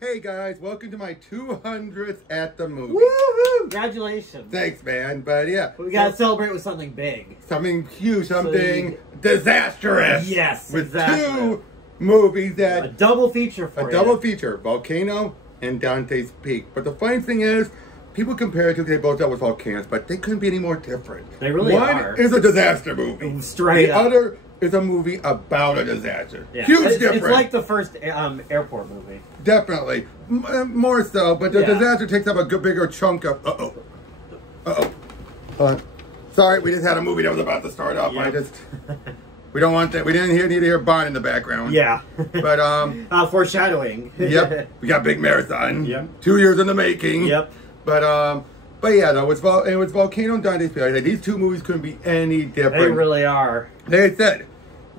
Hey guys, welcome to my 200th at the movie. Woohoo! Congratulations. Thanks, man. But yeah, We gotta celebrate with something big. something huge, something disastrous. Yes, with exactly. two movies that A double feature for a you. double feature, Volcano and Dante's Peak. But the funny thing is, people compare it to they both dealt with volcanoes, but they couldn't be any more different. They really One are. is a disaster movie. Straight the up. other is a movie about a disaster. Yeah. Huge It's difference. like the first airport movie. Definitely. More so, but the Yeah. disaster takes up a good, bigger chunk of... Sorry, we just had a movie that was about to start up. Yep. We don't want that. We didn't need to hear Bond in the background. Yeah. But, foreshadowing. yep. We got big marathon. Yep. 2 years in the making. Yep. But yeah, though, it was Volcano and Dante's Peak. Like, these two movies couldn't be any different. They really are. They said,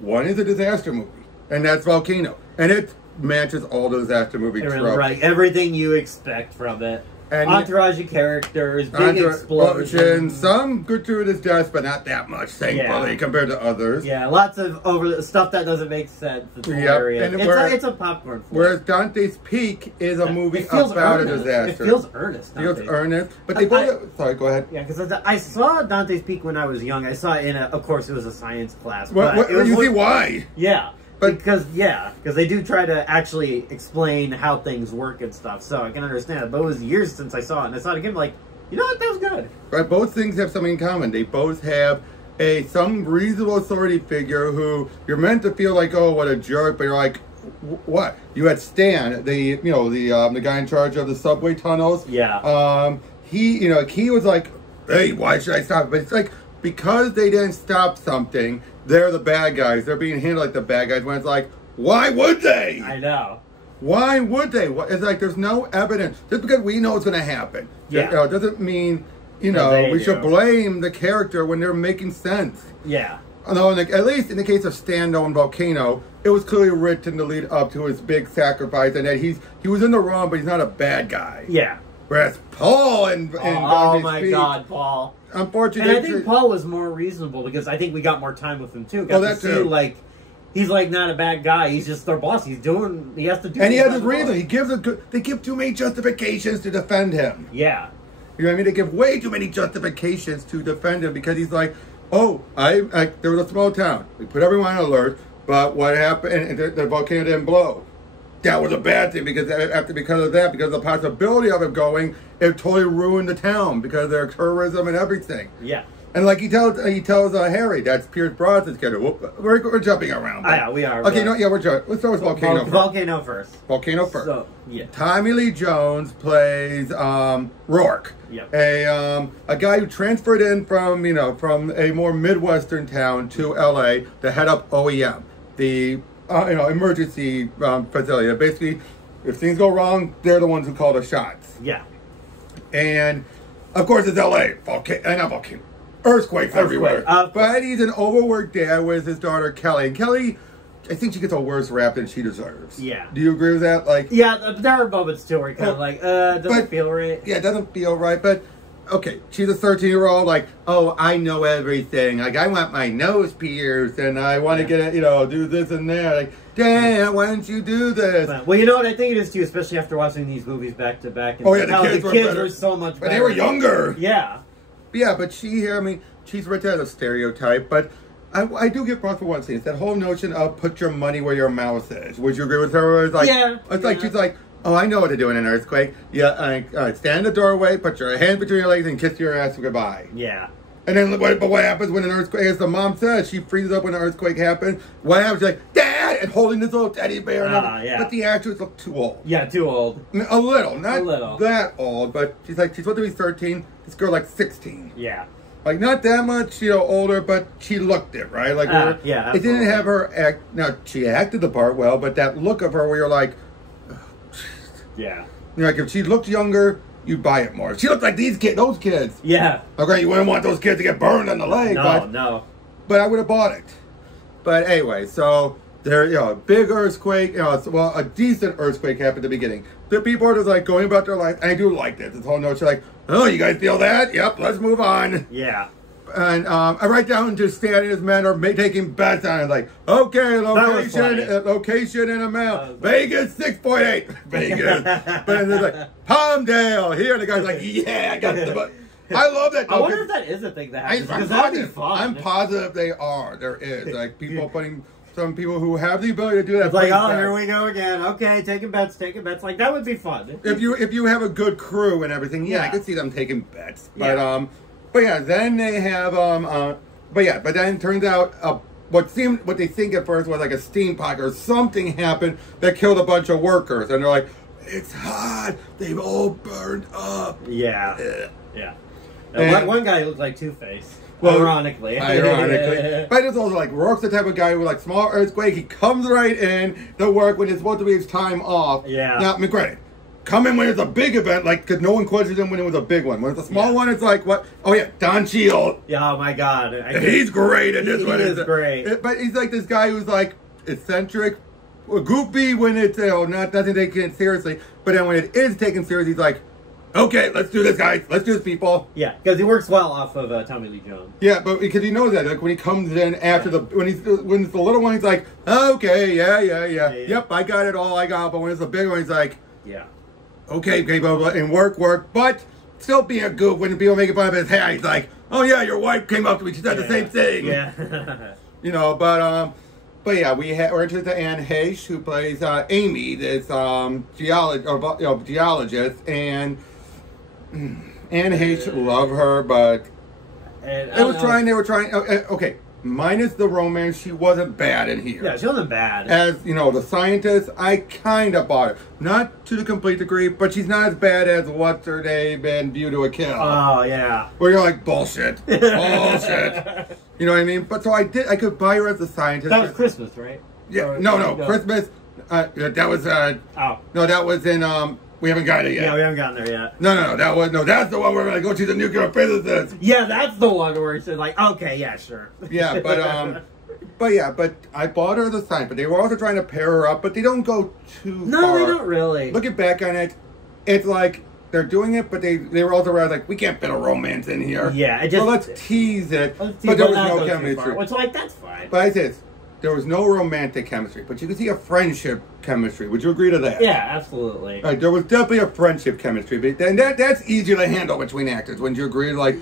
one is a disaster movie, and that's Volcano. And it matches all the disaster movie tropes. Right. Everything you expect from it. And entourage of characters, big explosions. Some gratuitous deaths, but not that much, thankfully, compared to others. Yeah, lots of over stuff that doesn't make sense. It's hilarious. And It's a popcorn flick. Whereas Dante's Peak is a movie about earnest. a disaster. It feels earnest. Feels earnest. But they both... Sorry, go ahead. Yeah, because I saw Dante's Peak when I was young. I saw it in of course, it was a science class. You see why? Yeah. Because they do try to actually explain how things work and stuff, so I can understand it. But it was years since I saw it, and I saw it again, like, you know what, that was good. Right, both things have something in common. They both have some reasonable authority figure who you're meant to feel like, oh, what a jerk, but you're like, what? You had Stan, the guy in charge of the subway tunnels. Yeah. He was like, hey, why should I stop? But it's like, because they didn't stop something, they're the bad guys. They're being handled like the bad guys when it's like, why would they? I know. Why would they? It's like there's no evidence. Just because we know it's going to happen. Yeah. It doesn't mean, we should blame the character when they're making sense. Yeah. No, at least in the case of Stando and Volcano, it was clearly written to lead up to his big sacrifice and that he was in the wrong, but he's not a bad guy. Yeah. Whereas Paul and oh my God, Paul. Unfortunately, and I think Paul was more reasonable because I think we got more time with him too. That's true. Like, he's like not a bad guy. He's just their boss. He has to do. And he has his reason. They give too many justifications to defend him. Yeah. You know what I mean? They give way too many justifications to defend him because he's like, oh, there was a small town. We put everyone on alert, but what happened? And the volcano didn't blow. That was a bad thing because of the possibility of it going, it totally ruined the town because of their tourism and everything. Yeah. And like he tells Harry, that's Pierce Brosnan's character. We're jumping around. Yeah, we are. Okay, we're jumping. Let's start with Volcano first. Volcano first. So, yeah. Tommy Lee Jones plays Roark. Yep. A guy who transferred in from a more Midwestern town to LA to head up OEM, the emergency facility. Basically, if things go wrong, they're the ones who call the shots. Yeah. And of course, it's LA. Not volcano. Earthquakes everywhere. But he's an overworked dad with his daughter Kelly. And Kelly, I think she gets a worse rap than she deserves. Yeah. Do you agree with that? Like, yeah, there are moments too where you're kind of like, doesn't feel right. Yeah, it doesn't feel right. But okay, she's a 13-year-old. Like, oh, I know everything. Like, I want my nose pierced, and I want to get it. Do this and that. Like, Dad, why don't you do this? Well, you know what I think it is too, especially after watching these movies back to back. And the kids were so much better. But they were younger. Yeah. Yeah, but she's written as a stereotype, but I do give props for one thing. It's that whole notion of put your money where your mouth is. Would you agree with her? It's like, like she's like, oh, I know what to do in an earthquake. Yeah, stand in the doorway, put your hand between your legs, and kiss your ass goodbye. Yeah. And then, what happens when an earthquake? As the mom says, she freezes up when an earthquake happens. What happens? She's like, Dad, and holding this little teddy bear. Yeah. But the actress looked too old. Yeah, too old. A little, not that old, but she's supposed to be 13. This girl 16. Yeah. Like, not that much, older, but she looked it, right? Like, yeah, it didn't have her act. Now, she acted the part well, but that look of her where you're like, oh, yeah. Like, if she looked younger, you'd buy it more. If she looked like those kids. Yeah. Okay, you wouldn't want those kids to get burned on the leg. No. But I would have bought it. But anyway, so there, a big earthquake, a decent earthquake happened at the beginning. The people are just going about their life, and I do like this whole notion, oh, you guys feel that? Yep, let's move on. Yeah. And right down to Stan and his men are taking bets on it. Like, okay, location in a mail. Vegas 6.8. Vegas. But then they're like, Palmdale. Here, the guy's like, yeah, I got the. I love that. I wonder if that is a thing that happens. Because that'd be fun. I'm positive they are. There is. Like, people putting. Some people who have the ability to do that. It's like, oh, here we go again. Okay, taking bets. Like, that would be fun. If you have a good crew and everything, I can see them taking bets. But then they have but then it turns out what they think at first was like a steam pocket or something happened that killed a bunch of workers, and they're like, it's hot. They've all burned up. Yeah. One guy looked like Two-Face. Well, ironically. But it's also like Roark's the type of guy who, like, small earthquake, he comes right in to work when it's supposed to be his time off. Yeah. Now, granted, come in when it's a big event, like, because no one questions him when it was a big one. When it's a small one, it's like, what? Oh, yeah, Don Cheadle. Yeah, oh my God. He's great at this one. He is great. But he's like this guy who's, like, eccentric, goofy when it's, nothing taken it seriously. But then when it is taken seriously, he's like, okay, let's do this, guys. Let's do this, people. Yeah, because he works well off of Tommy Lee Jones. Yeah, but because he knows that, like when he comes in after when it's the little one, he's like, okay, yeah. Yep, I got it all, But when it's the big one, he's like, okay, blah, blah, and work, but still being a goof when people make fun of his hair. He's like, oh yeah, your wife came up to me, she said the same thing. Yeah. But yeah, we're introduced to Anne Heche, who plays Amy, this geologist, and. Anne Heche, love her, but they were trying. Okay, minus the romance, she wasn't bad in here. Yeah, she wasn't bad. As the scientist, I kind of bought it, not to the complete degree, but she's not as bad as what's her name in View to a Kill. Oh yeah, where you're like bullshit. You know what I mean? But so I could buy her as a scientist. That was Christmas, right? Yeah, no, Christmas. That was no, that was in We haven't gotten it yet. Yeah, we haven't gotten there yet. No, that's the one where we're gonna go to the nuclear physicist. Yeah, that's the one where it's like, okay, yeah, sure. Yeah, but I bought her the sign, but they were also trying to pair her up, but they don't go too far. No, they don't really. Looking back on it, it's like they're doing it, but they were also rather like, we can't fit a romance in here. Yeah, let's tease it. But there was no chemistry. Which, like, that's fine. But I said, there was no romantic chemistry, but you could see a friendship chemistry. Would you agree to that? Yeah, absolutely. There was definitely a friendship chemistry, but then that's easier to handle between actors. Wouldn't you agree? Like,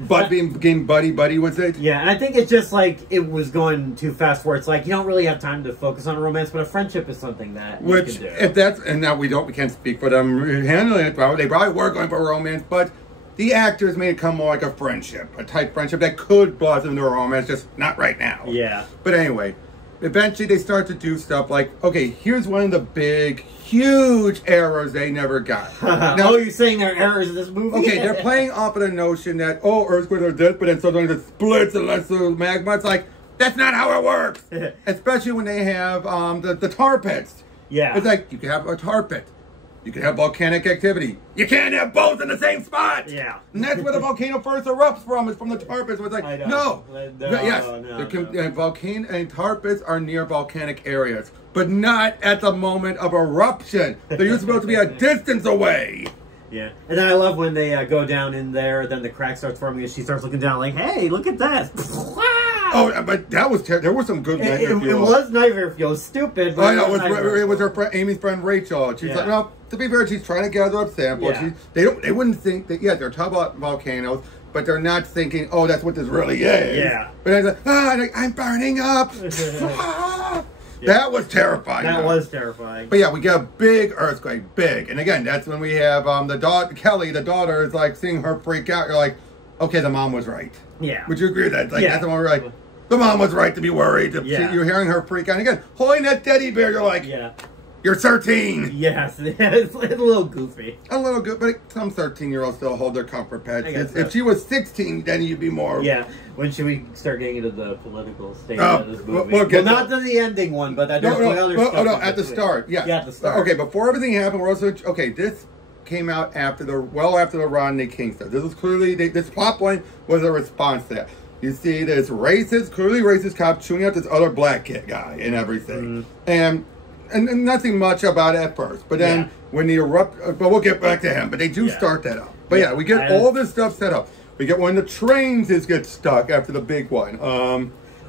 but being buddy with it. Yeah, and I think it's just like it was going too fast. Where it's like you don't really have time to focus on a romance, but a friendship is something that you can do. If that's and now we can't speak for them handling it. They probably were going for a romance, but the actors made it come more like a friendship, a tight friendship that could blossom into a romance, just not right now. Yeah. But anyway, eventually they start to do stuff like, okay, here's one of the big, huge errors they never got. Now, you're saying there are errors in this movie? Okay, they're playing off of the notion that, earthquakes are this, but then suddenly it splits unless there's magma. It's like, that's not how it works. Especially when they have the tar pits. Yeah. It's like, you can have a tar pit. You can have volcanic activity. You can't have both in the same spot. Yeah. And that's where the volcano first erupts from, is from the tar pits. So it's like, no. Volcano and tar pits are near volcanic areas, but not at the moment of eruption. They're supposed to be a distance away. Yeah. And then I love when they go down in there, then the crack starts forming, and she starts looking down like, hey, look at that. Oh, but that was terrible. There was some good nightmare fuel. It was nightmare fuel. Stupid. But it was her friend, Amy's friend Rachel. She's like, well, to be fair, she's trying to gather up samples. Yeah. They wouldn't think that. Yeah, they're talking about volcanoes, but they're not thinking, oh, that's what this really is. Yeah. But it's like, I'm burning up. That was terrifying. That was terrifying. But yeah, we get a big earthquake, big, and again, that's when we have Kelly, the daughter, is like seeing her freak out. You're like, okay, the mom was right. Yeah. Would you agree with that? Like, that's the one we're like, the mom was right to be worried. You're hearing her freak out. And again, holding that teddy bear, you're like, you're 13. Yes, it's a little goofy. A little good, but some 13-year-olds still hold their comfort pets. If she was 16, then you'd be more. Yeah, when should we start getting into the political state of this movie? Well, not to the ending one, but there's other stuff. Oh, no, at the start. Yeah, at the start. Okay, before everything happened, we're also, this came out after the Rodney King stuff. This was clearly, this plot point was a response to that. You see this clearly racist cop chewing out this other black kid guy and everything. And nothing much about it at first. But then when they erupt, but we'll get back to him. But they do start that up. But we get all this stuff set up. We get one of the trains that gets stuck after the big one.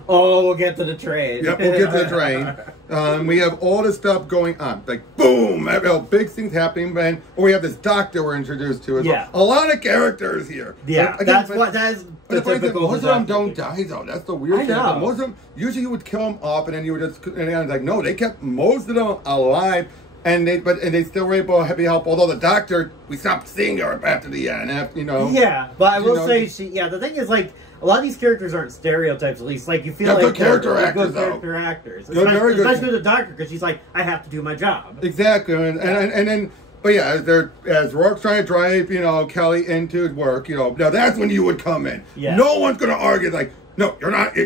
Oh, we'll get to the train. Yep, we'll get to the train. We have all this stuff going on. Like, boom! Big things happening, man. Or we have this doctor we're introduced to as well. A lot of characters here. Yeah, again, that is the typical. Most of them don't die, though. That's the weird thing. Most of them, usually you would kill them off, and then you would just, and it's like, no, they kept most of them alive. And they still were able to help. Although the doctor, we stopped seeing her after the end. After, Yeah, but I will say the thing is, like, a lot of these characters aren't stereotypes. At least, like, you feel like good character actors. Character actors. Very good. Especially the doctor, because she's like, I have to do my job. Exactly, and then. But yeah, as Roark's trying to drive, Kelly into work, now that's when you would come in. Yeah. No one's gonna argue like, no, you're not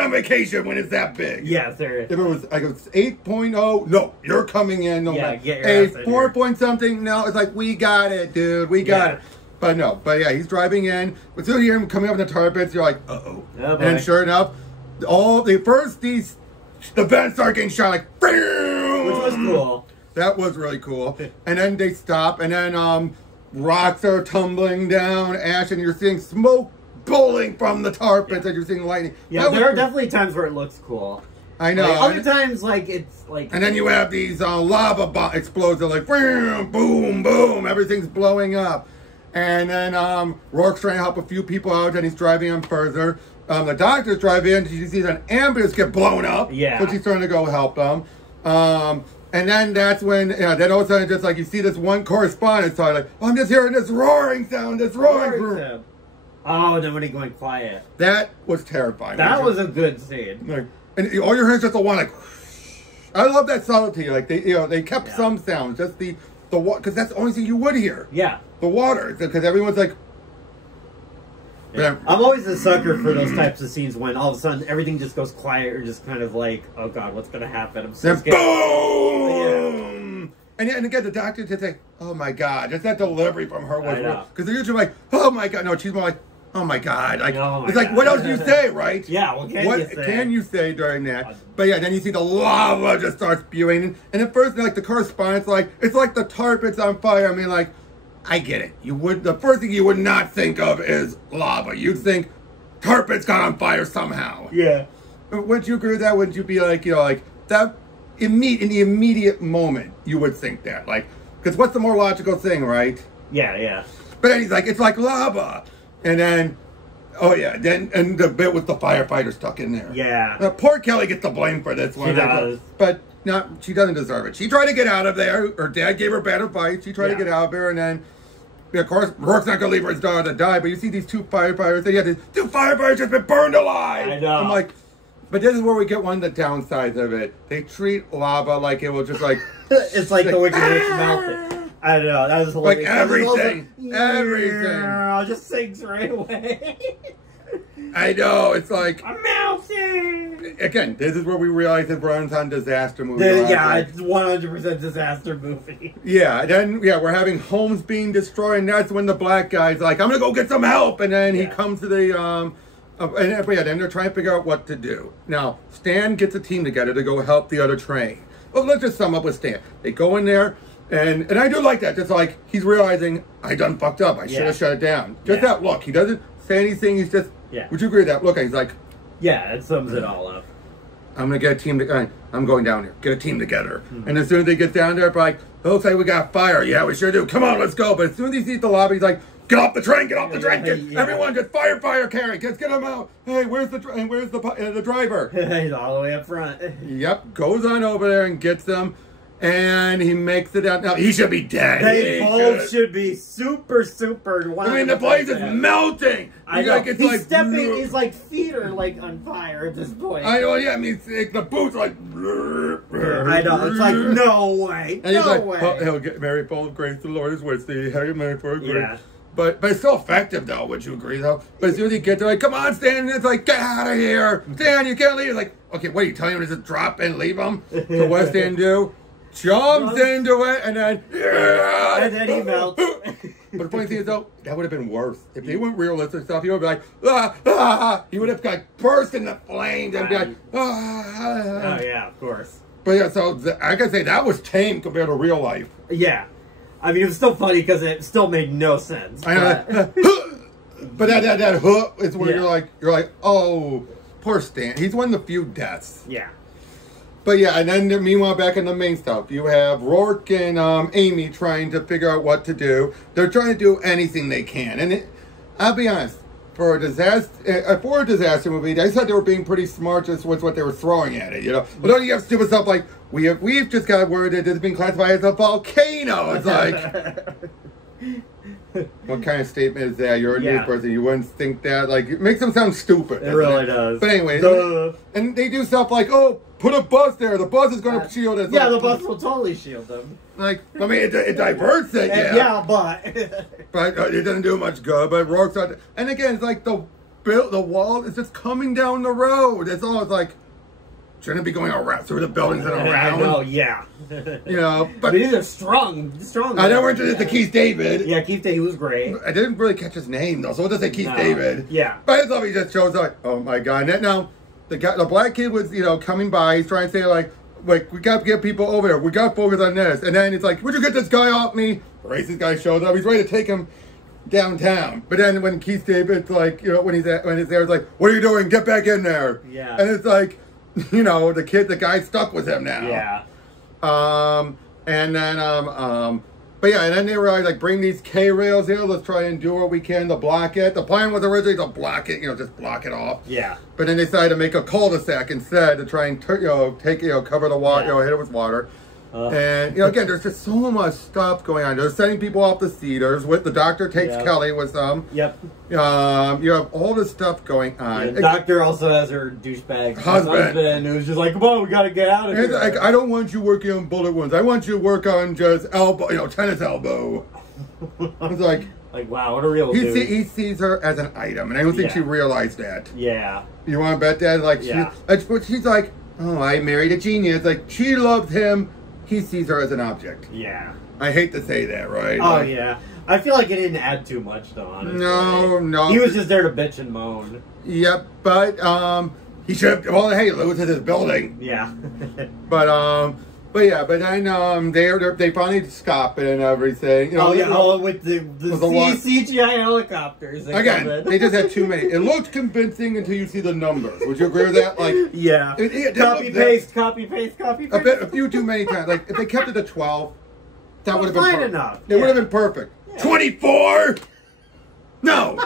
on vacation when it's that big. Yeah, sir. If it was like it's 8.0, no, you're coming in. No, get your ass in 4 point something. No, it's like we got it, dude, we got it. But no, he's driving in. But soon you hear him coming up in the tar pits, you're like, uh-oh. And sure enough, the vents start getting shot like, which was cool. That was really cool. And then they stop, and then rocks are tumbling down, ash, and you're seeing smoke bowling from the tar pits, and you're seeing lightning. Yeah, there are definitely times where it looks cool. I know. Like, other times, like, it's like... And then you have these lava explodes, they're like, boom, boom, everything's blowing up. And then Roark's trying to help a few people out, and he's driving them further. The doctor's driving in, she sees an ambulance get blown up. Yeah. So she's trying to go help them. And then that's when, then all of a sudden, just like you see this one correspondent, so like, I'm just hearing this roaring sound, this roaring sound. Oh, and then when he going quiet. That was terrifying. That was a good scene. Like, and all your hearing just the one like, I love that subtlety. Like they kept some sounds, just the because that's the only thing you would hear. Yeah. The water, because everyone's like. Yeah. I'm always a sucker for those types of scenes when all of a sudden everything just goes quiet or just kind of like, oh god, what's gonna happen? I'm so scared. Boom! And again, the doctor just say, oh my god, just that delivery from her was real. Because they're usually like, oh my god. No, she's more like, oh my god. Like, it's like, what else do you say, right? Yeah, what can you say during that? But yeah, then you see the lava just starts spewing. And at first, like, the correspondent's like, it's like the tar pit's on fire. I mean, like, I get it. The first thing you would not think of is lava. You'd think tar pit's got on fire somehow. Yeah. Would you agree with that? Wouldn't you be like, like, that, in the immediate moment, you would think that. Like, because what's the more logical thing, right? Yeah. But then he's like, it's like lava. And then, and the bit with the firefighter stuck in there. Yeah. Poor Kelly gets the blame for this one. She does. But she doesn't deserve it. She tried to get out of there. Her dad gave her bad advice. She tried to get out of there, and then, of course, Roark's not going to leave his daughter to die, but you see these two firefighters. These two firefighters just been burned alive. I know. I'm like, but this is where we get one of the downsides of it. They treat lava like it was just like... it's like the Wicked Witch melted. I don't know. That was hilarious. Like everything. Everything. Just sinks right away. I know. It's like... I'm melting. Again, this is where we realize that Brosnan on disaster movie. It's 100% disaster movie. Yeah. Then, we're having homes being destroyed, and that's when the black guy's like, I'm going to go get some help. And then he comes to the... then they're trying to figure out what to do. Now, Stan gets a team together to go help the other train. Well, let's just sum up with Stan. They go in there... And I do like that. Just like he's realizing I done fucked up. I should have shut it down. Just that look. He doesn't say anything. He's just. Would you agree with that look? And he's like. Yeah, it sums it all up. I'm gonna get a team together. I'm going down here. Get a team together. And as soon as they get down there, like, it looks like we got fire. Yeah, we sure do. Come on, let's go. But as soon as he sees the lobby, he's like, get off the train. Get off the train. Everyone, just fire, carry. Get them out. Hey, where's the driver? He's all the way up front. Yep. Goes on over there and gets them. And he makes it out. Now, he should be dead. They both should be super. I mean, the place is melting. I know. He's stepping, his like feet are like on fire at this point. I know, I mean, the boots are like. I know. It's like, no way. And he's like, oh, he'll get married full of grace. The Lord is with thee. Hail Mary, full of grace. Yeah. But it's still effective, though. Would you agree, though? But as soon as you get there, like, come on, Stan. And it's like, get out of here. Stan, you can't leave. It's like, okay, what are you telling him to just drop and leave him? So what does Stan do? Jumps into it, and then... and then he melts. But the funny thing is, though, that would have been worse. If they went realistic stuff, he would be like, he would have got burst into flames and be like, Oh, yeah, of course. But yeah, so I gotta say, that was tame compared to real life. Yeah. I mean, it was still funny because it still made no sense. I know. But that hook is where you're like, oh, poor Stan. He's one of the few deaths. Yeah. But yeah, and then meanwhile, back in the main stuff, you have Roark and Amy trying to figure out what to do. They're trying to do anything they can, and I'll be honest, for a disaster movie, I thought they were being pretty smart just with what they were throwing at it. You know, but then you have stupid stuff like we've just got word that it's been classified as a volcano. It's like. What kind of statement is that? You're a news person. You wouldn't think that. Like, it makes them sound stupid. It really does. But anyway, and they do stuff like, oh, put a bus there. The bus is going to shield us. Yeah, the bus will totally shield them. Like, I mean, it diverts it, yeah. Yeah, but... but it doesn't do much good. But Roark's out. And again, it's like the wall is just coming down the road. It's all like... Shouldn't it be going around through the buildings and around? I know, yeah. You know, but these are strong. I never introduced to Keith David. Yeah, Keith David was great. I didn't really catch his name though, so we'll just say Keith David. Yeah. But I love he just shows up. Oh my god! And now the black kid was coming by. He's trying to say like we got to get people over there. We got to focus on this. And then it's like, would you get this guy off me? The racist guy shows up. He's ready to take him downtown. But then when Keith David's like, when he's there, it's like, what are you doing? Get back in there. Yeah. And it's like. The guy's stuck with him now. Yeah. And then, but yeah, and then they realized, like, bring these K-rails here, let's try and do what we can to block it. The plan was originally to block it, just block it off. Yeah. But then they decided to make a cul-de-sac instead to try and, cover the water, hit it with water. And, again, there's just so much stuff going on. They're sending people off the cedars. With the doctor takes Kelly with them. Yep. You have all this stuff going on. Yeah, the doctor also has her douchebag husband who's just like, come on, we got to get out of here. Like, I don't want you working on bullet wounds. I want you to work on just elbow, tennis elbow. It's like... Like, wow, what a real dude. He sees her as an item, and I don't think she realized that. Yeah. You want to bet that? Like, she's like, oh, I married a genius. Like, she loved him. He sees her as an object. Yeah. I hate to say that, right? Oh, yeah. I feel like it didn't add too much, though, honestly. No. He was just there to bitch and moan. Yep, but, he should have, well, hey, lose his building. Yeah. But then, they finally stop it and everything. With the CGI helicopters. Again, they just had too many. It looked convincing until you see the numbers. Would you agree with that? Like, yeah. Copy paste. A few too many times. Like, if they kept it to 12, that would have been perfect. Enough. It would have been perfect. Yeah. 24? No.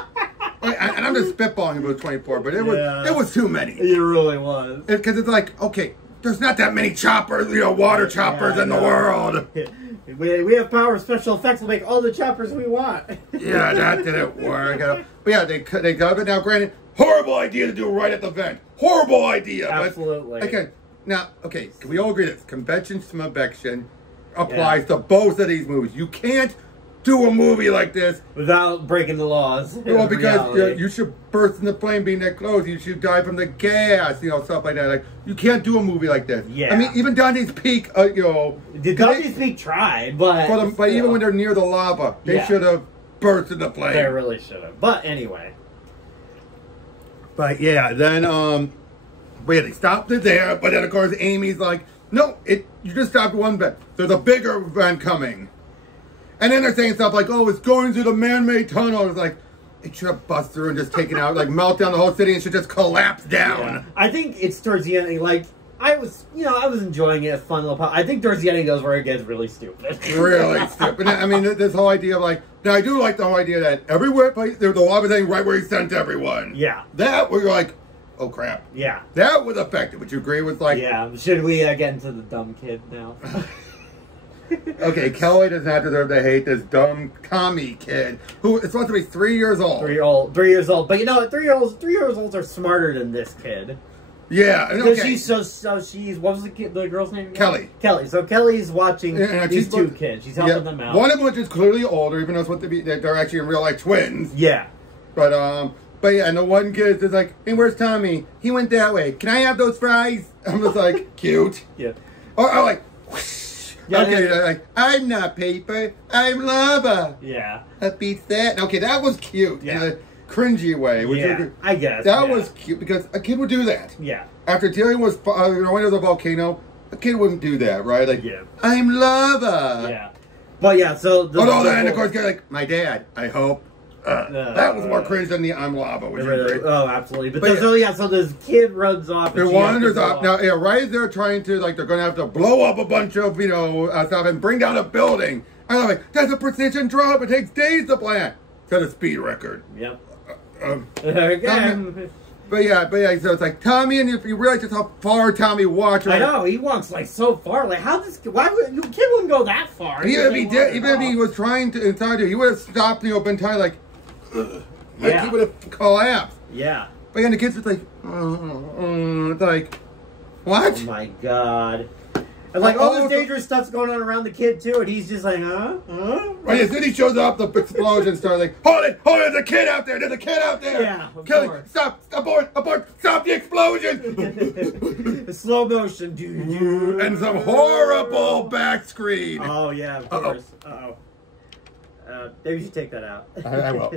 And I'm just spitballing about 24, but it was too many. It really was. Because it's like, okay, there's not that many choppers, water choppers in the world. We have power special effects will make all the choppers we want. Yeah, that didn't work. But yeah, they got it. Now, granted, horrible idea to do right at the vent. Horrible idea. Absolutely. But, can we all agree that convention convection applies to both of these movies? You can't do a movie like this without breaking the laws. Well, because you should burst in the flame being that close. You should die from the gas, stuff like that. Like, you can't do a movie like this. Yeah. I mean, even Dante's Peak, Dante's Peak tried, but even when they're near the lava, they should have burst in the flame. They really should have. But anyway. But yeah, then they stopped it there. But then of course Amy's like, no, you just stopped one vent. There's a bigger vent coming. And then they're saying stuff like, oh, it's going through the man-made tunnel. It's like, it should have bust through and just taken out, like melt down the whole city and should just collapse down. Yeah. I think it's towards the end, like, I was enjoying it, fun little pop. I think towards the end it goes where it gets really stupid. Really stupid. I mean, this whole idea of like, now I do like the whole idea that everywhere, there's the lava thing right where he sent everyone. Yeah. That, where you're like, oh crap. Yeah. That was effective. Would you agree with like... Yeah. Should we get into the dumb kid now? Okay, Kelly does not deserve to hate this dumb commie kid who is supposed to be 3 years old. 3 years old. But 3 years olds are smarter than this kid. Yeah, because she's what was the girl's name? Kelly. Kelly. So Kelly's watching these two kids. She's helping them out. One of which is clearly older, even though it's supposed to be they're actually in real life twins. Yeah. But yeah, and the one kid is like, hey, where's Tommy? He went that way. Can I have those fries? I'm just like, cute. Yeah. Or like, whoosh. Yeah, okay, like, I'm not paper, I'm lava. Yeah. That beats that. Okay, that was cute in a cringy way. I guess. That was cute because a kid would do that. Yeah. After dealing with, when there was a volcano, a kid wouldn't do that, right? Like, I'm lava. Yeah. But yeah, so... And of course, like, my dad, I hope. That was more cringe than the I'm Lava, which is great. Oh, absolutely. But so this kid runs off. It wanders off. Now, yeah, right as they're trying to, like, they're going to have to blow up a bunch of, stuff and bring down a building. And I'm like, that's a precision drop. It takes days to plant. Set a speed record. Yep. Again. But yeah, so it's like Tommy, and if you realize just how far Tommy walks, right? I know, he walks like so far. Like, why would the kid wouldn't go that far? Even if he was trying to inside you, he would have stopped the open tire, like he would have collapsed. Yeah. But then the kid's just like, it's like, what? Oh my god. And like all this dangerous stuff's going on around the kid too, and he's just like, huh? Right, as soon as he shows up, the explosion starts like, hold it, there's a kid out there, Yeah, Kelly, stop, abort, stop the explosion. Slow motion, dude. And some horrible back screen. Oh yeah, of course. Maybe you should take that out. I will.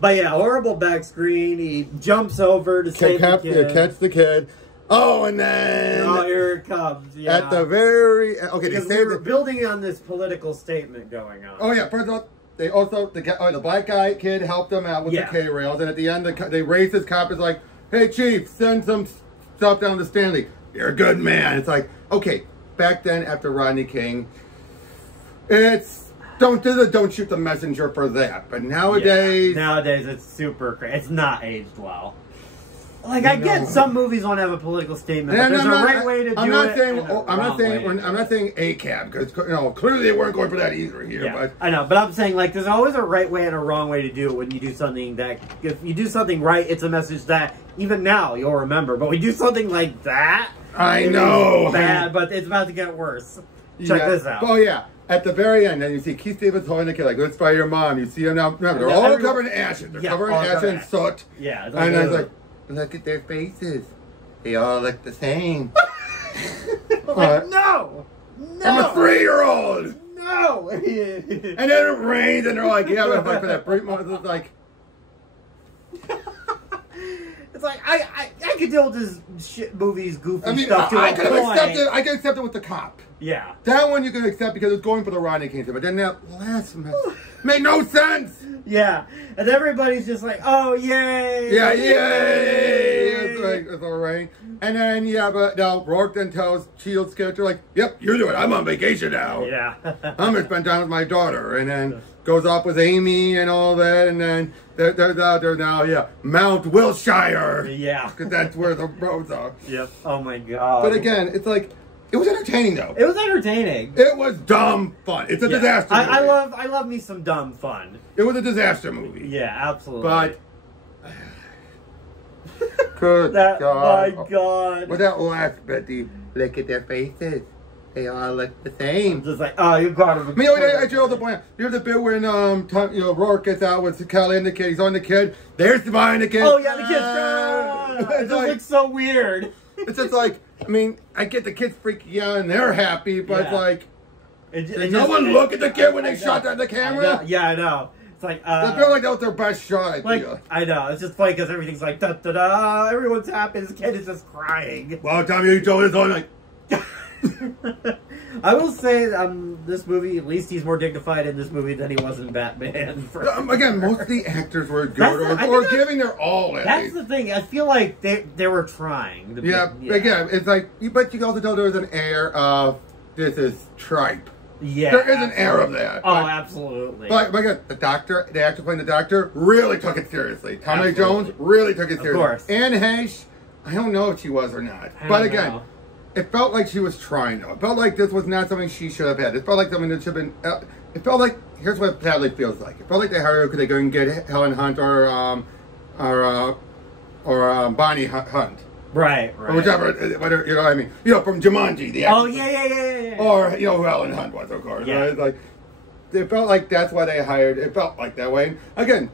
But yeah, horrible back screen. He jumps over to save the kid. Catch the kid. Oh, and then... Oh, here it comes, yeah. At the very... Okay, because we were building on this political statement going on. Oh, yeah. First of all, they also... The black guy kid helped them out with the K-rails. And at the end, they raised his cop. Is like, hey, Chief, send some stuff down to Stanley. You're a good man. It's like, okay, back then, after Rodney King, it's... Don't shoot the messenger for that. But nowadays... Yeah. Nowadays, it's super crazy. It's not aged well. Like, I get some movies want to have a political statement, but there's a right way to do it. I'm not saying ACAB, because clearly they weren't going for that either here. Yeah, but I know, but I'm saying, like, there's always a right way and a wrong way to do it when you do something that, if you do something right, it's a message that even now you'll remember. But we do something like that, I know, bad, but it's about to get worse. Check this out. Oh yeah. At the very end, and you see Keith Davis holding the kid, like, let's buy your mom. You see him now. Remember, they're all covered in ashes. They're covered in ashes and soot. Yeah. And I was like, look at their faces. They all look the same. Like, no! I'm a 3-year-old! No! And then it rains, and they're like, yeah, but for that brief moment, it's like... It's like, I could deal with this shit movies, goofy stuff I can accept it with the cop. Yeah. That one you can accept because it's going for the Rodney King thing, but then that last mess made no sense! Yeah, and everybody's just like, oh, yay! Yeah, yay! It's all right. And then, but now Roark then tells Shield's character, like, yep, you do it. I'm on vacation now. Yeah. I'm going to spend time with my daughter. And then goes off with Amy and all that. And then they're out there now, Mount Wilshire. Yeah. Because that's where the roads are. Yep. Oh, my God. But again, it's like, it was entertaining, though. It was entertaining. It was dumb fun. It's a disaster movie. I love me some dumb fun. It was a disaster movie. Yeah, absolutely. But... Good God. My God. With that last Betty, look at their faces. They all look the same. I'm just like, oh, you got him. I should also point out, here's the bit when Roark gets out with Kelly and the kid. He's on the kid. They're smiling the kid. Oh, yeah, the kid's it just looks so weird. It's just like, I get the kids freaking out and they're happy, but it's like, did no one look at the kid when they shot at the camera? I know. It's like, I feel like that was their best shot, I know. It's just funny because everything's like, da-da-da, everyone's happy. This kid is just crying. Well, Tommy, you told us all, like... I will say, this movie, at least he's more dignified in this movie than he was in Batman. Again, most of the actors were good or giving their all at That's the thing. I feel like they were trying. Again, it's like, but you can also tell there was an air of, this is tripe. Yeah. There is an air of that. Oh, absolutely. But again, the actor playing the doctor, really took it seriously. Tommy Jones really took it seriously. Of course. And Heche, I don't know if she was or not. But again, it felt like she was trying, though. It felt like this was not something she should have had. It felt like something that should have been... it felt like... Here's what it sadly feels like. It felt like they hired her because they go and get Helen Hunt or Bonnie Hunt. Right. Or whichever, you know what I mean? From Jumanji, the actor. Oh, yeah. Or, who Helen Hunt was, of course. Yeah. Right? Like, it felt like that's why they hired... It felt like that way. Again,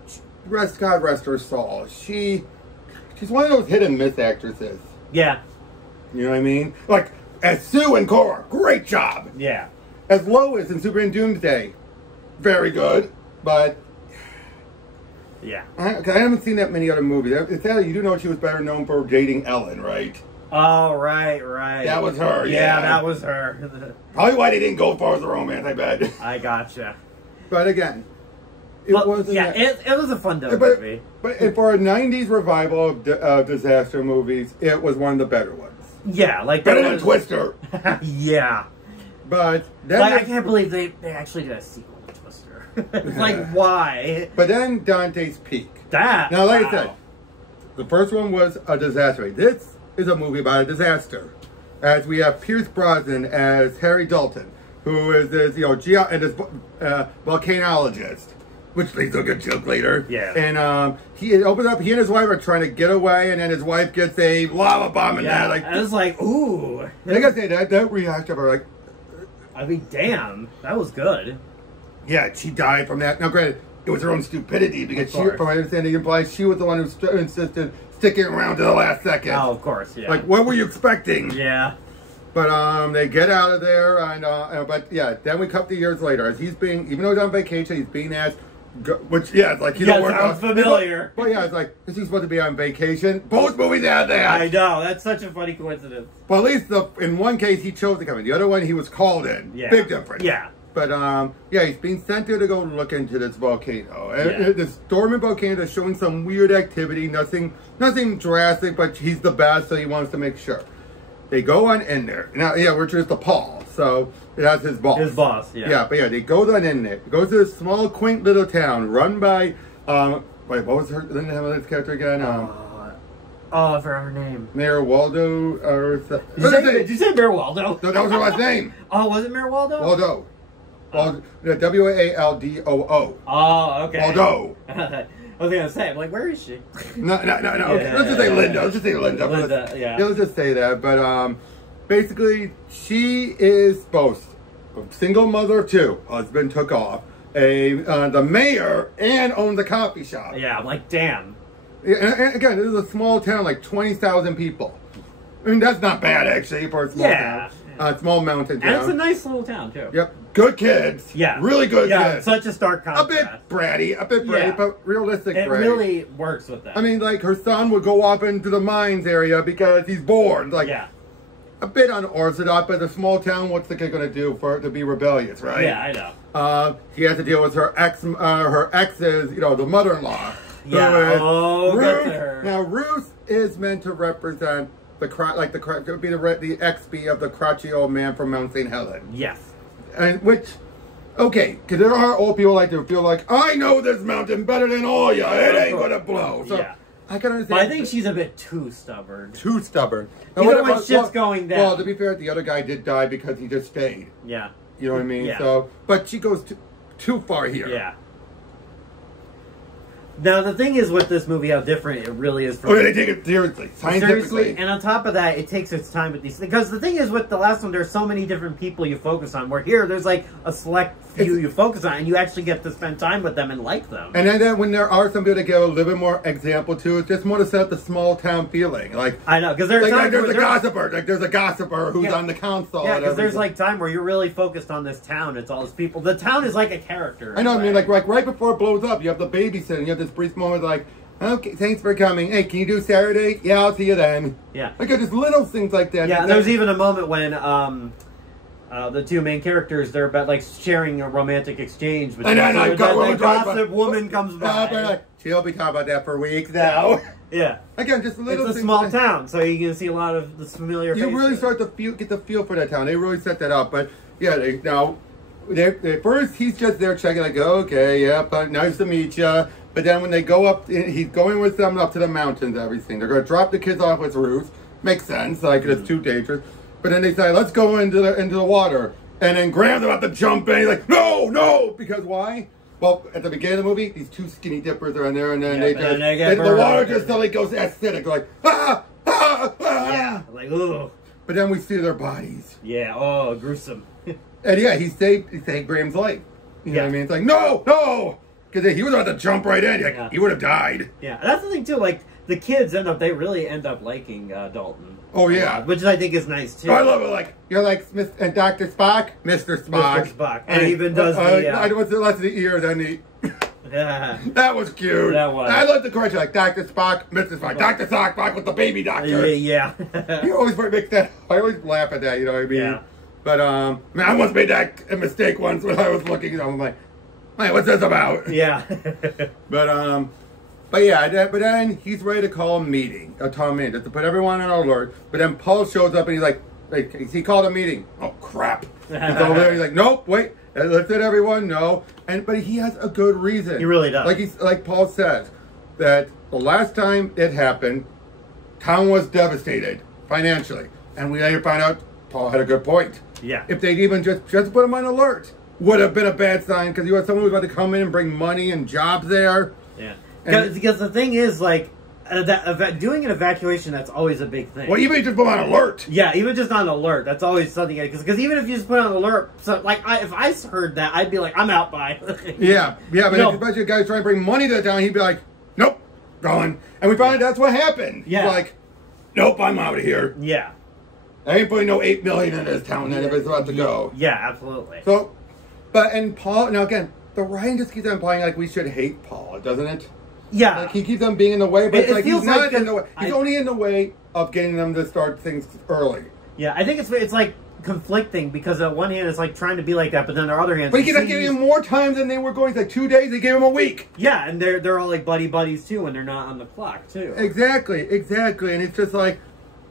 God rest her soul. She's one of those hit-and-miss actresses. Yeah. You know what I mean? Like, as Sue in Cora, great job. Yeah. As Lois in Superman Doomsday, very good. But... Yeah. I haven't seen that many other movies. You do know she was better known for dating Ellen, right? Oh, right. That was her, yeah. That was her. Probably why they didn't go as far as the romance, I bet. I gotcha. But again, It wasn't. Yeah, it was a fun movie. But for a '90s revival of disaster movies, it was one of the better ones. Yeah, like better than Twister. Yeah. But then I can't believe they actually did a sequel to Twister. Like, why? But then Dante's Peak. Now, like I said, the first one was a disaster. This is a movie about a disaster. As we have Pierce Brosnan as Harry Dalton, who is this, volcanologist, which leads to a good joke later. Yeah. And he opens up. He and his wife are trying to get away, and then his wife gets a lava bomb in there. Like, I was like, ooh. Like I say, that reaction of her, like, I mean, damn, that was good. Yeah, she died from that. Now, granted, it was her own stupidity because she, from my understanding, implies she was the one who insisted sticking around to the last second. Oh, of course, yeah. Like, what were you expecting? Yeah. But they get out of there, and but yeah, then we cut the years later as he's being, even though he's on vacation, he's being asked, which it's like you don't work sounds familiar. Well, yeah, it's like is he supposed to be on vacation? Both movies had that. I know, that's such a funny coincidence. Well, at least in one case he chose to come in, the other one he was called in. Yeah. Big difference. Yeah. But yeah, he's being sent there to go look into this volcano. This dormant volcano is showing some weird activity. Nothing drastic, but he's the best, so he wants to make sure. They go on in there. Now, yeah, we're just the Paul, so that's his boss. His boss, yeah. Yeah, but yeah, they go on in there. It goes to this small, quaint little town run by, wait, what was the name of this character again? I forgot her name. Mayor Waldo, or... Did you say Mayor Waldo? No, that was her last name. Oh, was it Mayor Waldo? Waldo. W-A-L-D-O-O. Oh, okay. Waldo. I was gonna say, I'm like, where is she? No. Okay. Let's just say Linda. Let's just say Linda. Let's just say that. But basically, she is both a single mother of two. Husband took off. The mayor and owns a coffee shop. Yeah, I'm like, damn. And again, this is a small town, like 20,000 people. I mean, that's not bad actually for a small town. Small mountain town. And it's a nice little town too. Yep. Good kids. Yeah. Really good kids. kids. Such a stark contrast. A bit bratty, but realistic It bratty. really works with that. I mean, like, her son would go off into the mines area because he's bored. Like, a bit unorthodox, but a small town, what's the kid going to do to be rebellious, right? Yeah, I know. She has to deal with her ex's, the mother-in-law. Yeah. Ruth. Now, Ruth is meant to represent the ex-B of the crotchety old man from Mount St. Helens. Yes. And because there are old people like to feel like, I know this mountain better than all you. It ain't gonna blow. So I can understand. But I think she's a bit too stubborn. Too stubborn. Even when shit's going down. Well, to be fair, the other guy did die because he just stayed. Yeah. You know what I mean? Yeah. So, but she goes too far here. Yeah. Now, the thing is with this movie, how different it really is from... they take it seriously, scientifically. And on top of that, it takes its time with these... Because the thing is, with the last one, there's so many different people you focus on. Where here, there's like a select few you focus on, and you actually get to spend time with them and like them. And then when there are some people that give a little bit more example to it, just more to set up the small town feeling. Like I know, because there's a gossiper. Like there's a gossiper who's on the council. Yeah, because there's like time where you're really focused on this town. It's all these people. The town is like a character. I know. I mean, like right before it blows up, you have the babysitting. You have this brief moment like, okay, thanks for coming. Hey, can you do Saturday? Yeah, I'll see you then. Yeah. Like, just little things like that. Yeah, and there's even a moment when the two main characters, they're about, like, sharing a romantic exchange. But the gossip woman comes by. She'll be talking about that for weeks now. Yeah. Again, just little things. It's a small town, so you can see a lot of this familiar faces. You really start to get the feel for that town. They really set that up. But, yeah, first, he's just there checking, like, okay, yeah, but nice to meet you. But then when they go up, he's going with them up to the mountains, everything. They're going to drop the kids off with Ruth. Makes sense, like, it's too dangerous. But then they say, let's go into the water. And then Graham's about to jump in. He's like, no! Because why? Well, at the beginning of the movie, these two skinny dippers are in there, and then the water just suddenly goes acidic. Like, ah! Yeah, like, ugh. But then we see their bodies. Yeah, oh, gruesome. And yeah, he saved Graham's life. You know what I mean? It's like, no! Because he was about to jump right in. He would have died. Yeah, that's the thing, too. Like, the kids they really end up liking Dalton. Oh, yeah. Which I think is nice, too. I love it. Like, you're like and Dr. Spock? Mr. Spock. Mr. Spock. And he even does what's the less of the ear than the... Yeah. That was cute. That was. I love the correction, like Dr. Spock, Mr. Spock, Dr. Spock with the baby doctor. Yeah. You always make that. I always laugh at that. You know what I mean? Yeah. But man, I once made that a mistake once when I was looking. I'm like, Hey, what's this about? Yeah. But yeah, but then he's ready to call a meeting, just to put everyone on alert. But then Paul shows up and he's like, he called a meeting. Oh crap! He's over there. He's like, nope, wait. Let's let everyone know. But he has a good reason. He really does. Like Paul says, that the last time it happened, town was devastated financially, and we later found out Paul had a good point. Yeah. If they'd even just put him on alert, would have been a bad sign because you had someone who was about to come in and bring money and jobs there. Yeah. Because the thing is, like, doing an evacuation, that's always a big thing. Well, even just put on alert. Yeah, even just on alert, that's always something. Because even if you just put on alert, so like if I heard that, I'd be like, I'm out by. Yeah, but especially a guy trying to bring money to the town, he'd be like, nope, going. And we found out that's what happened. Yeah. He's like, nope, I'm out of here. Yeah. I ain't putting no $8 million in this town then if it's about to go. Yeah, absolutely. So, and Paul, now again, the writing just keeps on implying like we should hate Paul, doesn't it? Yeah. Like he keeps on being in the way, but it's like he's not like in the way. He's only in the way of getting them to start things early. Yeah, I think it's like conflicting because on one hand it's like trying to be like that, but then on the other hand, but he keeps giving him more time than they were going. It's like 2 days. They gave him a week. Yeah, and they're all like buddies too when they're not on the clock too. Exactly, and it's just like,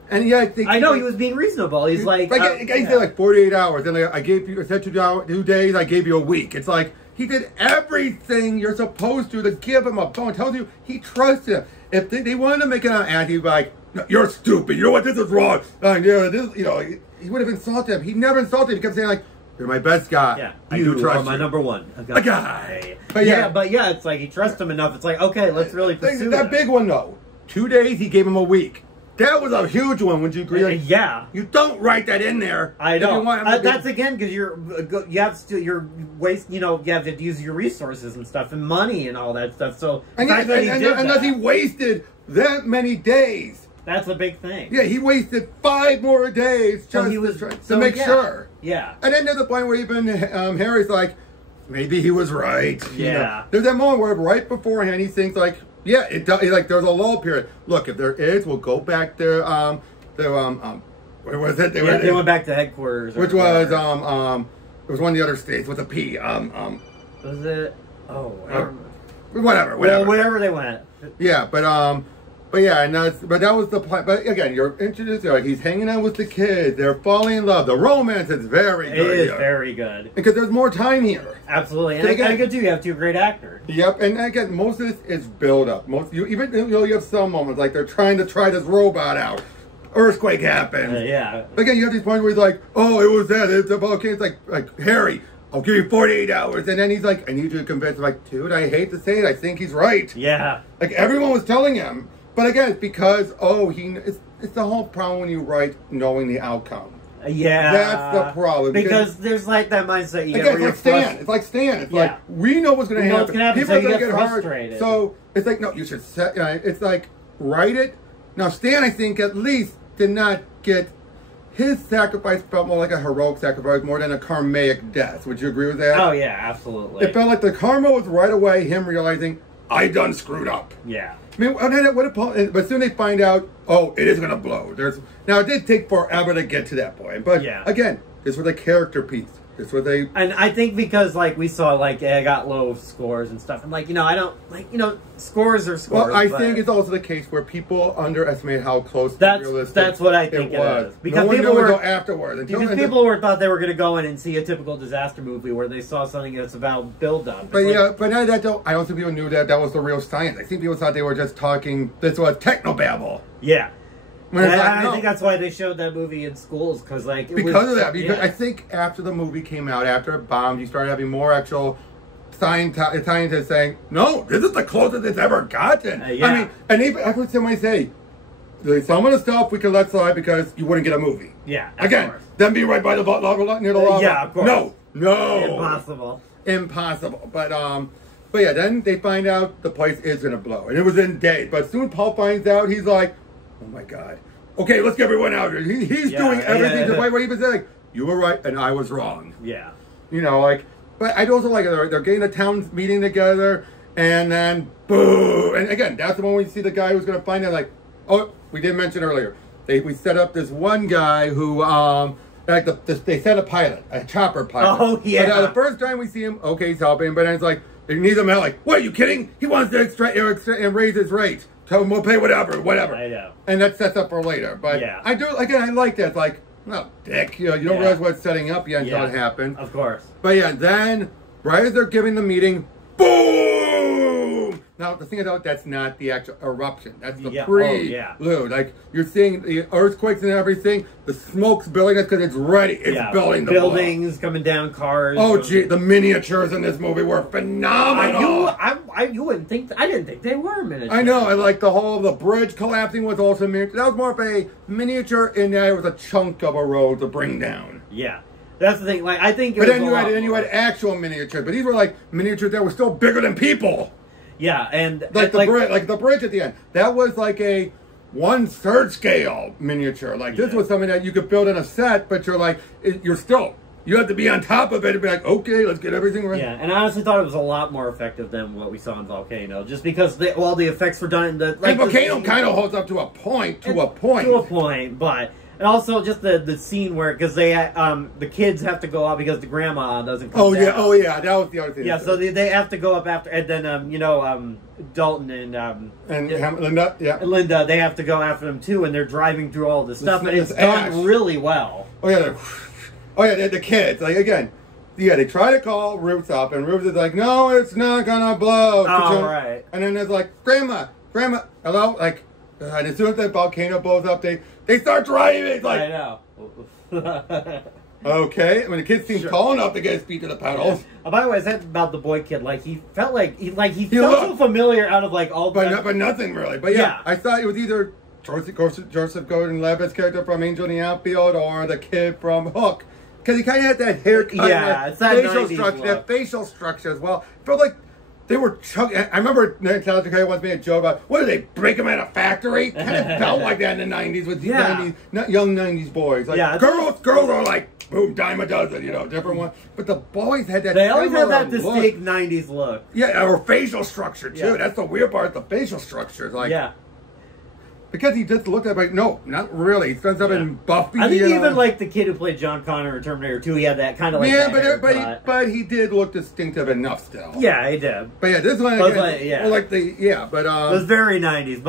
and yeah, I know he was being reasonable. He's like, he said like 48 hours, and I gave you, I said 2 days. I gave you a week. It's like. He did everything you're supposed to give him a bone. Tells you he trusts him. If they wanted to make it an ad, he'd be like, no, "You're stupid. You know what? This is wrong." He would have insulted him. He never insulted him. He kept saying like, "You're my best guy. Yeah, I do trust you. My number one, a guy." But yeah, it's like he trusts him enough. It's like, okay, let's really pursue that big one though. 2 days. He gave him a week. That was a huge one. Would you agree? Like, yeah. You don't write that in there. I know. That's again because you're waste. You have to use your resources and stuff and money and all that stuff. So unless he wasted that many days. That's a big thing. Yeah, he wasted 5 more days just to make sure. Yeah. And then there's a point where even Harry's like, maybe he was right. Yeah. There's that moment where right beforehand he thinks like. Yeah, like there's a lull period. Look, if there is, we'll go back there. Where was it? They went back to headquarters, which was it was one of the other states with a P. Was it? Oh, whatever. Well, wherever they went. Yeah, but yeah, and that was the plan. But again, you're introduced. Like, he's hanging out with the kids. They're falling in love. The romance is very good. It is very good because there's more time here. Absolutely, and again, good too. You have 2 great actors. Yep, and again, most of this is build up. You have some moments like they're trying to try this robot out. Earthquake happens. Yeah. But again, you have these points where he's like, "Oh, it was that. It's a volcano." It's like Harry. I'll give you 48 hours. And then he's like, I need you to convince him. Like, dude, I hate to say it. I think he's right. Yeah. Like, everyone was telling him. But again, it's because, it's the whole problem when you write knowing the outcome. Yeah. That's the problem. Because there's like that mindset you get again, it's like Stan. It's like, we know what's going to happen. People so are going to get frustrated. hurt. So, it's like, no, you should set, it's like, write it. Now, Stan, I think, at least did not get, his sacrifice felt more like a heroic sacrifice more than a karmic death. Would you agree with that? Oh, yeah, absolutely. It felt like the karma was right away, him realizing, I done screwed up. Yeah. I mean, but soon they find out, it is going to blow. Now, it did take forever to get to that point. But, again, this was a character piece. This was a... And I think because, like, we saw, like, I got low scores and stuff. I'm like, I don't... Like, scores are scores. Well, I think it's also the case where people underestimate how close to realistic that's what I think it was. Because people were... afterwards. Because people thought they were going to go in and see a typical disaster movie where they saw something that's about build-up. But but now that I don't think people knew that was the real science. I think people thought they were just talking... This was technobabble. Yeah. I think that's why they showed that movie in schools, because like I think after the movie came out, after it bombed, you started having more actual scientists saying, "No, this is the closest it's ever gotten." I mean, and even I heard somebody say, "Some of the stuff we can let slide because you wouldn't get a movie." Yeah, again, then be right by the lava near the lava. Yeah, of course. No, impossible. But yeah, then they find out the place is gonna blow, and it was in days. But soon Paul finds out, he's like, oh my God. Okay, let's get everyone out here. He's doing everything the right way. He was like, you were right and I was wrong. Yeah. But I'd also like they're getting a town meeting together and then boo. And again, that's the moment we see the guy who's going to find out like, we didn't mention earlier. We set up this one guy who like they sent a chopper pilot. Oh, yeah. But, the first time we see him, okay, he's helping, but then it's like, he needs him out, like, what, are you kidding? He wants to extract and raise his rate. Tell him we'll pay whatever. I know. And that sets up for later. But yeah. I do, again, I like that. It's like, no, dick, you don't realize what's setting up yet until it happened. Of course. But yeah, then, right as they're giving the meeting, boom! Now, the thing about that's not the actual eruption. That's the prelude. Like, you're seeing the earthquakes and everything. The smoke's building. That's because it's ready. It's building the buildings coming down, cars. Oh, gee, the miniatures in this movie were phenomenal. You wouldn't think... I didn't think they were miniatures. I know. I like the bridge collapsing was also miniature. That was more of a miniature in that it was a chunk of a road to bring down. Yeah. That's the thing. Like, I think... But then you had actual miniatures. But these were like miniatures that were still bigger than people. Yeah, and like the bridge at the end. That was like a 1/3 scale miniature. Like this was something that you could build in a set, but you're like you have to be on top of it and be like, okay, let's get everything right. Yeah, and I honestly thought it was a lot more effective than what we saw in Volcano, just because all the effects were done in the. Like Volcano kind of holds up to a point. But. And also just the scene where, because the kids have to go out because the grandma doesn't come down. Oh yeah, that was the other thing. Yeah, so they have to go up after, and then Dalton and Linda, they have to go after them too, and they're driving through all this stuff, and it's done really well. The kids, like again, they try to call Ruth up, and Ruth is like, no, it's not gonna blow. Right. And then it's like, Grandma, hello, like, and as soon as the volcano blows up, they start driving. Like, I know. Okay. I mean, the kid seems tall enough to get his feet to the pedals. Yeah. By the way, I said about the boy kid. Like he felt so familiar out of like all. But nothing really. But yeah, I thought it was either Joseph Gordon-Levitt's character from Angel in the Outfield or the kid from Hook, because he kind of had that haircut, it's that facial structure, that facial structure as well. It felt like they were chugging. I remember Intelligent Guy once made a joke about, what did they break them at a factory? Kind of felt like that in the 90s with young 90s boys. Like girls are like, boom, dime a dozen, different one. But the boys had that. They always had that distinct 90s look. Yeah, or facial structure too. Yeah. That's the weird part. The facial structure is like. Yeah. Because he just looked at it like, no, not really. He's done something buffy. I think even like the kid who played John Connor in Terminator 2, he had that kind of like but he did look distinctive enough still. Yeah, he did. But yeah, this one again, it was very 90s.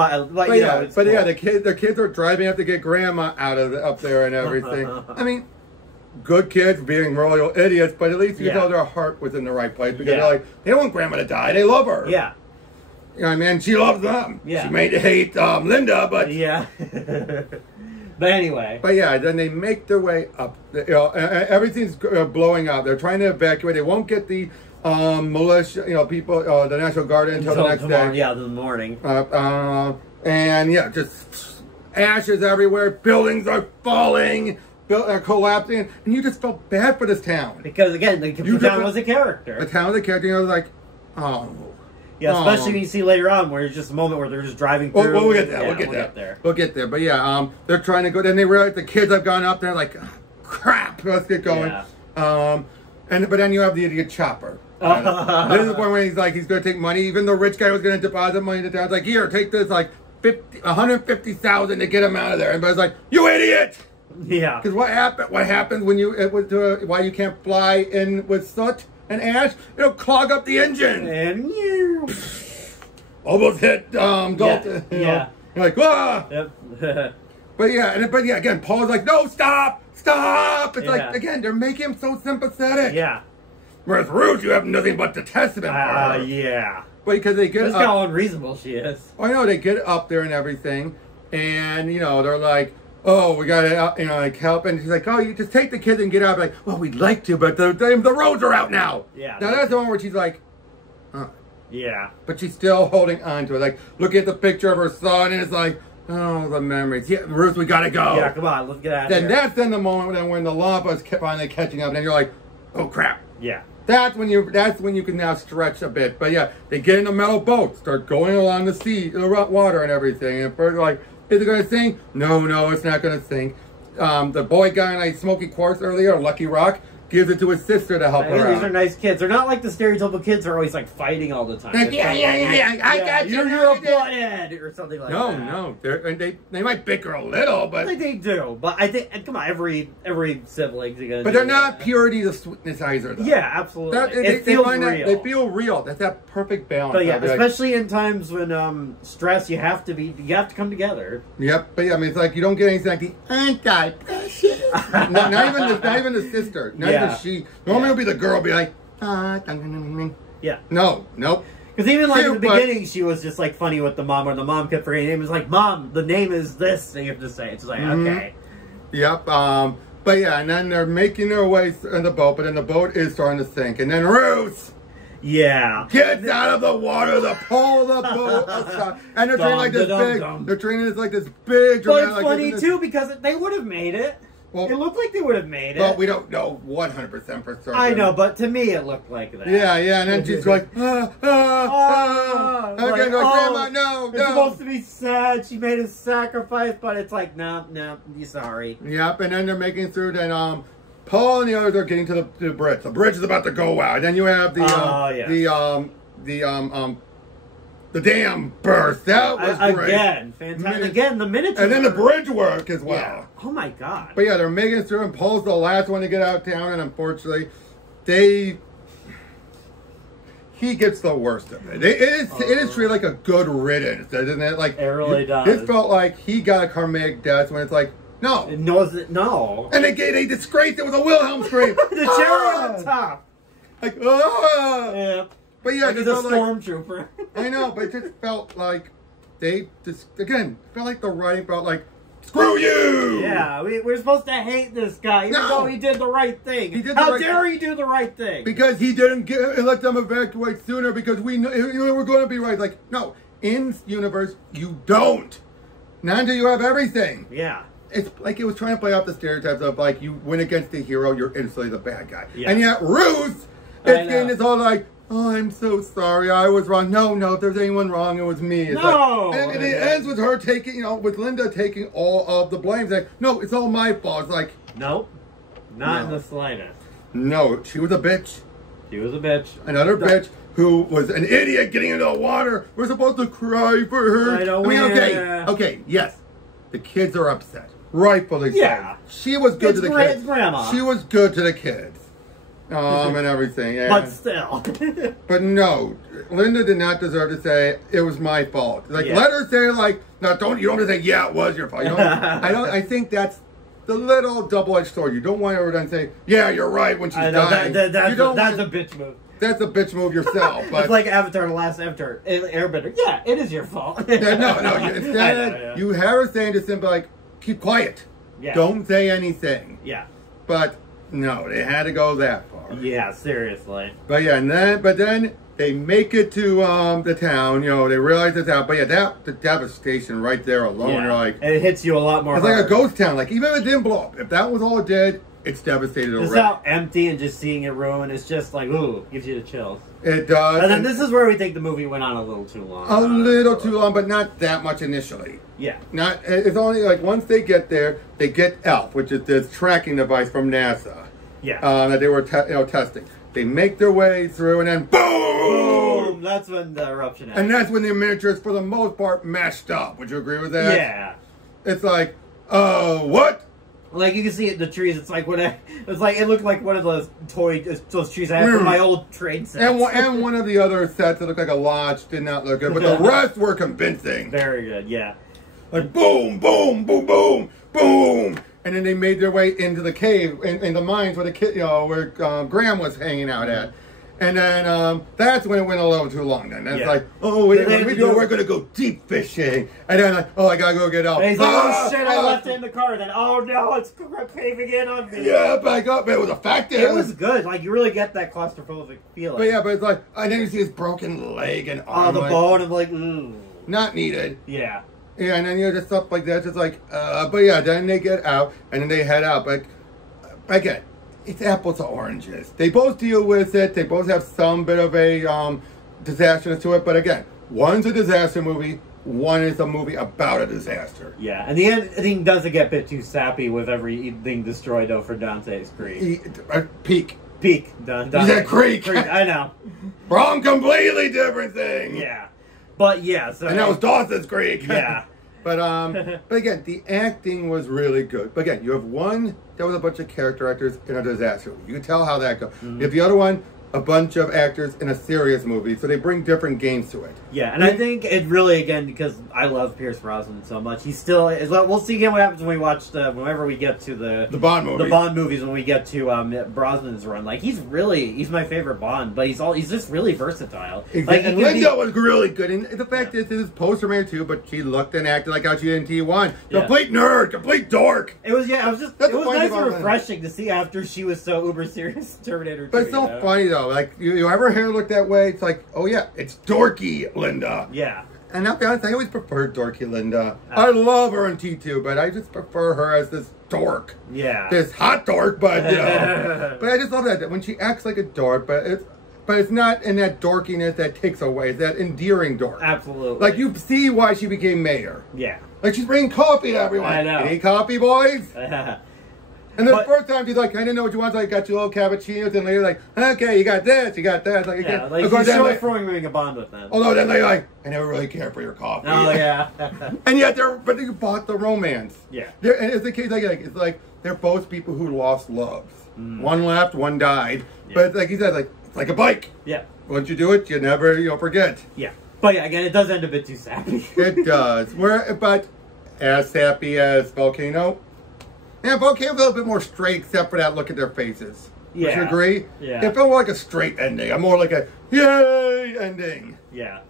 The kids are driving up to get grandma up there and everything. I mean, good kids being royal idiots, but at least you know their heart was in the right place because they're like, they don't want grandma to die. They love her. Yeah. You know what I mean? She loves them. Yeah. She may hate Linda, but... Yeah. But anyway. But yeah, then they make their way up. Everything's blowing up. They're trying to evacuate. They won't get the militia, people, the National Guard until the next day. Yeah, the morning. And yeah, just ashes everywhere. Buildings are falling. Are collapsing. And you just felt bad for this town. Because again, the town was a character. The town was a character. You know, like, oh... Yeah, especially when you see later on where it's just a moment where they're just driving through. We'll get there. We'll get there. But yeah, they're trying to go. Then they realize the kids have gone up there like, oh, crap, let's get going. Yeah. But then you have the idiot Chopper. This is the point where he's like, he's going to take money. Even the rich guy was going to deposit money to the town. It's like, here, take this, like, $150,000 to get him out of there. And but it's like, you idiot! Yeah. Because what happens when why you can't fly in with soot and ash? It'll clog up the engine. And you almost hit Dalton. Yeah. You're like, ah. Yep. But yeah, again, Paul's like, no, stop. It's like, again, they're making him so sympathetic. Yeah. Whereas Rouge, you have nothing but detestment for her. Yeah. But because they get That's how unreasonable she is. I know, they get up there and everything, and, they're like, oh, we gotta, like, help. And she's like, oh, you just take the kids and get out. Like, well, we'd like to, but the roads are out now. Yeah. Now, that's the one where she's like, huh. Yeah. But she's still holding on to it. Like, look at the picture of her son, and it's like, oh, the memories. Yeah, Ruth, we gotta go. Yeah, come on, let's get out of here. Then that's then the moment when the lava's finally catching up, and you're like, oh, crap. Yeah. That's when you can now stretch a bit. But yeah, they get in a metal boat, start going along the sea, the water and everything. And first, like, is it going to sink? No, it's not going to sink. The boy guy and I smoking quartz earlier, Lucky Rock, gives it to his sister to help her These are out. nice kids. They're not like the stereotypical kids who are always like fighting all the time. Like, yeah, I got you. You're a butthead or something like that. No. They might bicker a little, but Like they do. But I think, and come on, every sibling's gonna. but do they're not that. purity to sweetness either, though. Yeah, absolutely. They feels find that- real. They feel real. That's that perfect balance. But yeah, I'll be like, especially in times when stress, you have to come together. yep, but yeah, I mean, it's like you don't get anything like the anti-precious. not even the sister. Not even she. Normally it'll be the girl, be like, Yeah. no, nope. Because even like in the Cute, but- beginning, she was just like funny with the mom, or the mom kept forgetting her name. It was like, Mom, the name is this. And you have to say it. It's like, okay. Yep. But yeah, and then they're making their way in the boat, but then the boat is starting to sink, and then Ruth Yeah. gets out of the water to pull the boat aside, and they're training like this big. They're training this like this big. But it's like funny this, too because they would have made it. Well, It looked like they would have made it. But we don't know 100% for certain. I know, but to me it looked like that. Yeah, and then she's like, Grandma, no. It's supposed to be sad. She made a sacrifice, but it's like, no, you're sorry. Yep, and then they're making it through. Then Paul and the others are getting to the bridge. The bridge is about to go out. And then you have the dam burst. That was great. Again, fantastic. Again, the miniature. And then the bridge work as well. Yeah. Oh my god. But yeah, they're making it through, and Paul's the last one to get out of town, and unfortunately, he gets the worst of it. It is treated like a good riddance, isn't it? Like, it really does. This felt like he got a karmic death when it's like, no. No. And they disgraced it with a Wilhelm scream. The cherry on top. Like, ah. Yeah. But yeah, like he's a stormtrooper. I know, but it just felt like felt like the writing felt like, screw you! Yeah, we're supposed to hate this guy, even though he did the right thing. How dare he do the right thing? Because he didn't let them evacuate sooner because we were going to be right. Like, no, in universe, you don't. Not until you have everything. Yeah. It's like it was trying to play off the stereotypes of like, you win against the hero, you're instantly the bad guy. Yeah. And yet Ruth is getting this all like, oh, I'm so sorry, I was wrong. No, if there's anyone wrong, it was me. It's no! Like, and it ends with her taking, with Linda taking all of the blame. It's like, no, it's all my fault. It's like, nope. Not in the slightest. No, she was a bitch. She was a bitch. Another bitch who was an idiot getting into the water. We're supposed to cry for her. Okay, yes. The kids are upset. Rightfully so. Yeah. She was good to the kids. It's grandma. She was good to the kids. And everything. Yeah. But still. But no, Linda did not deserve to say it was my fault. Like, let her say like, no, you don't have to say, yeah, it was your fault. You don't, I think that's the little double-edged sword. You don't want her to then say, yeah, you're right when she's dying. That's a bitch move. That's a bitch move yourself. But it's like Avatar, the last Avatar, Airbender. Yeah, it is your fault. Instead, you have her saying to simply like, keep quiet. Yeah. Don't say anything. Yeah. But no, they had to go that far. Yeah, seriously. But yeah, but then they make it to the town. They realize it's out. But yeah, the devastation right there alone. Yeah. You're like, it hits you a lot more. It's like a ghost town. Like, even if it didn't blow up, if that was all it did, it's devastated already. Just how empty and just seeing it ruin. It's just like, ooh, gives you the chills. It does. And then this is where we think the movie went on a little too long. A little too long, but not that much initially. Yeah. It's only like once they get there, they get ELF, which is this tracking device from NASA. Yeah. That they were testing. They make their way through, and then boom! That's when the eruption happens. And that's when the miniatures, for the most part, mashed up. Would you agree with that? Yeah. It's like, what? Like, you can see it in the trees. It's like it looked like one of those those trees I had from my old trade sets. And one of the other sets that looked like a lodge did not look good, but the rest were convincing. Very good, yeah. Like boom, boom, boom, boom, boom. And then they made their way into the cave, in the mines where the kid, where Graham was hanging out at. And then that's when it went a little too long. Then it's like, we're going to go deep fishing. And then like, I gotta go get out. And he's like, oh shit, I left it in the car. Then oh no, it's caving in on me. Yeah, back up. It was effective. It was good. Like, you really get that claustrophobic feeling. But it's like, and then you see his broken leg and arm. The bone. I'm like, ooh. Not needed. Yeah. Yeah, and then just stuff like that. Just like, but yeah, then they get out and then they head out. But again, it's apples to oranges. They both deal with it. They both have some bit of a disaster to it. But again, one's a disaster movie. one is a movie about a disaster. Yeah, and the ending doesn't get a bit too sappy with everything destroyed, though, for Dante's Creek. Peak. Dante. You said Creek. I know. Wrong, completely different thing. Yeah. But, yeah, so... And that was Dawson's Creek. Yeah. But again, the acting was really good. But again, you have one that was a bunch of character actors in a disaster movie. You can tell how that goes. You have the other one, a bunch of actors in a serious movie, so they bring different games to it. Yeah, and I think it really, again, because I love Pierce Brosnan so much, he's still... We'll see again what happens when we watch whenever we get to the Bond movies. The Bond movies, when we get to Brosnan's run. Like, he's my favorite Bond, but he's just really versatile. Exactly. Like, and Linda was really good. And the fact is, this is poster-mayor too, but she looked and acted like how she did in T1. Complete nerd, complete dork. It was nice and refreshing to see after she was so uber serious in Terminator 2. But it's so funny, though. Like, you ever hear her look that way? It's like, oh yeah, it's dorky Linda. Yeah. And I'll be honest, I always preferred dorky Linda. I love her in T2, but I just prefer her as this dork. Yeah. This hot dork, but but I just love that when she acts like a dork, but it's not in that dorkiness that takes away. It's that endearing dork. Absolutely. Like, you see why she became mayor. Yeah. Like, she's bringing coffee to everyone. I know. Any coffee, boys? And the first time she's like, I didn't know what you want, so I got you a little cappuccinos, and later like, okay, you got this, you got that. Like, yeah, like she's throwing a bond with them. Although then they like, I never really cared for your coffee. Oh yeah. And yet but they bought the romance. Yeah. And it's the case it's like they're both people who lost loves. One left, one died. Yeah. But like he said, like it's like a bike. Yeah. Once you do it, you never forget. Yeah. But yeah, again, it does end a bit too sappy. It does. But as sappy as Volcano. Yeah, Volcano's a little bit more straight, except for that look at their faces. Yeah. Would you agree? Yeah. It felt more like a straight ending. I'm more like a yay ending. Yeah.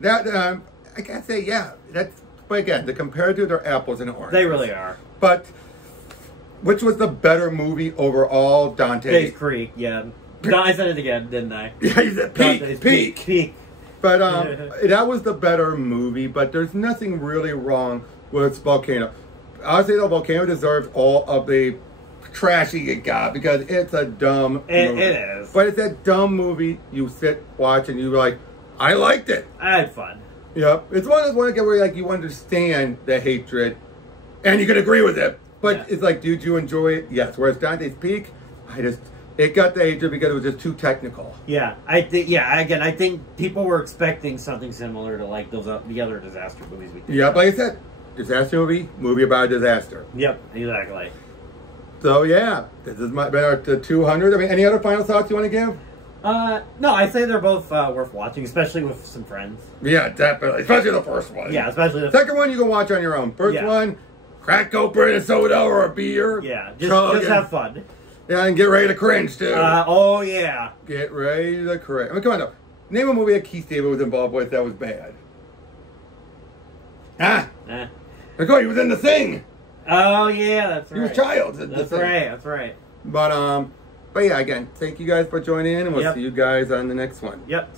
That I gotta say, yeah. But again, the comparative, they're apples and oranges. They really are. But which was the better movie overall, Dante's Creek? Yeah. I said it again, didn't I? Yeah, you said peak. But that was the better movie. But there's nothing really wrong with Volcano. I would say the Volcano deserves all of the trashing it got because it's a dumb movie. It is. But it's that dumb movie you sit, watch, and you're like, I liked it. I had fun. Yep. It's one of those ones where like you understand the hatred and you can agree with it. But it's like, did you enjoy it? Yes. Whereas Dante's Peak, it got the hatred because it was just too technical. Yeah. I think people were expecting something similar to like the other disaster movies we did. Yeah, like I said, disaster movie about a disaster. Yep, exactly. So yeah, this is the 200. I mean, any other final thoughts you want to give? No, I say they're both worth watching, especially with some friends. Yeah, definitely. Especially the first one. Yeah, especially the second one you can watch on your own. First one, crack open a soda or a beer. Yeah, just have fun. Yeah, and get ready to cringe too. Oh yeah. Get ready to cringe. I mean, come on now. Name a movie that Keith David was involved with that was bad. Of course, he was in The Thing. Oh yeah, that's right. He was Child. That's right. That's right. But yeah, again, thank you guys for joining in, and we'll see you guys on the next one. Yep.